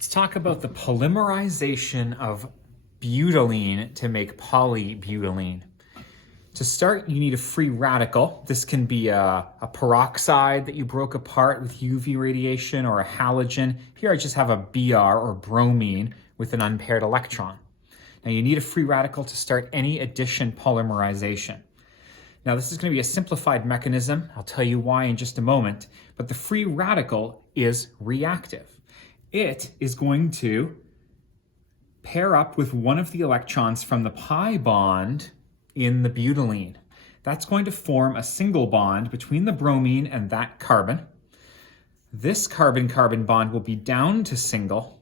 Let's talk about the polymerization of butylene to make polybutylene. To start, you need a free radical. This can be a peroxide that you broke apart with UV radiation or a halogen. Here I just have a Br or bromine with an unpaired electron. Now you need a free radical to start any addition polymerization. Now this is going to be a simplified mechanism. I'll tell you why in just a moment, but the free radical is reactive. It is going to pair up with one of the electrons from the pi bond in the butylene. That's going to form a single bond between the bromine and that carbon. This carbon-carbon bond will be down to single,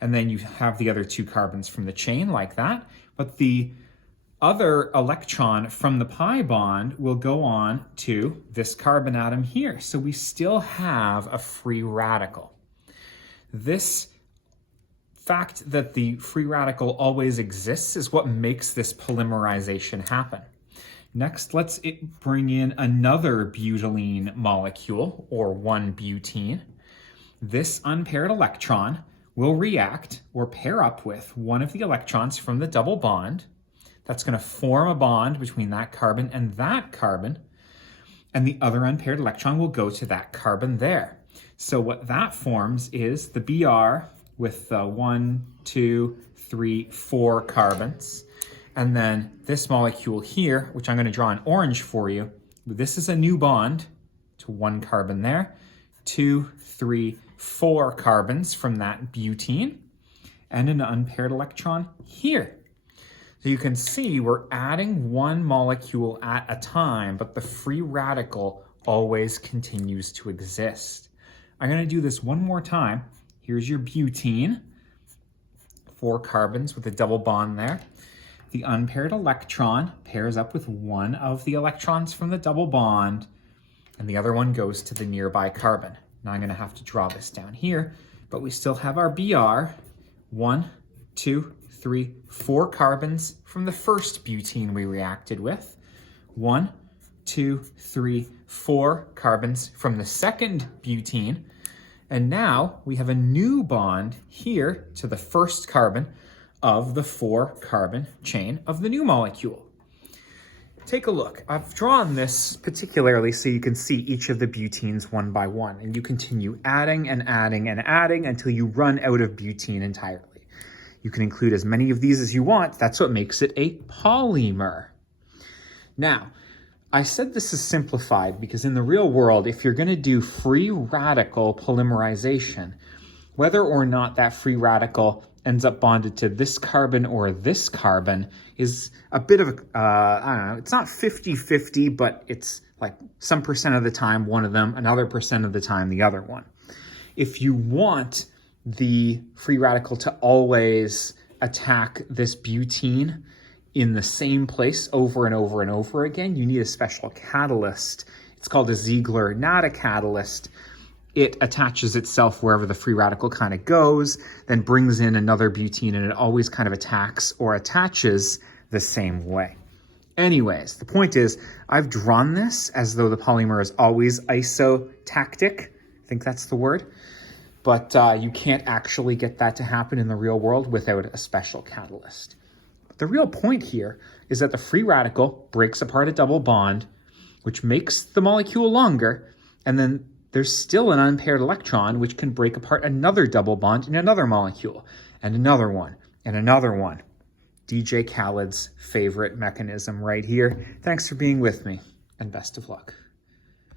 and then you have the other two carbons from the chain like that, but the other electron from the pi bond will go on to this carbon atom here. So we still have a free radical. This fact that the free radical always exists is what makes this polymerization happen. Next, let's bring in another butylene molecule, or 1-butene. This unpaired electron will react or pair up with one of the electrons from the double bond. That's going to form a bond between that carbon and that carbon, and the other unpaired electron will go to that carbon there. So what that forms is the Br with 1, 2, 3, 4 carbons. And then this molecule here, which I'm going to draw in orange for you, this is a new bond to one carbon there, 2, 3, 4 carbons from that butene, and an unpaired electron here. So you can see we're adding one molecule at a time, but the free radical always continues to exist. I'm going to do this one more time. Here's your butene, 4 carbons with a double bond there. The unpaired electron pairs up with one of the electrons from the double bond, and the other one goes to the nearby carbon. Now I'm going to have to draw this down here, but we still have our Br, 1, 2, 3, 4 carbons from the first butene we reacted with. 1, 2, 3, 4 carbons from the second butene. And now we have a new bond here to the first carbon of the 4 carbon chain of the new molecule. Take a look. I've drawn this particularly so you can see each of the butenes one by one, and you continue adding and adding and adding until you run out of butene entirely. You can include as many of these as you want. That's what makes it a polymer. Now, I said this is simplified because in the real world, if you're going to do free radical polymerization, whether or not that free radical ends up bonded to this carbon or this carbon is a bit of a, I don't know, it's not 50-50, but it's like some percent of the time one of them, another percent of the time the other one. If you want the free radical to always attack this butene in the same place over and over and over again, you need a special catalyst. It's called a Zeigler-Natta catalyst. It attaches itself wherever the free radical kind of goes, then brings in another butene, and it always kind of attacks or attaches the same way. Anyways, the point is, I've drawn this as though the polymer is always isotactic. I think that's the word. But you can't actually get that to happen in the real world without a special catalyst. The real point here is that the free radical breaks apart a double bond, which makes the molecule longer, and then there's still an unpaired electron, which can break apart another double bond in another molecule, and another one, and another one. DJ Khaled's favorite mechanism right here. Thanks for being with me, and best of luck.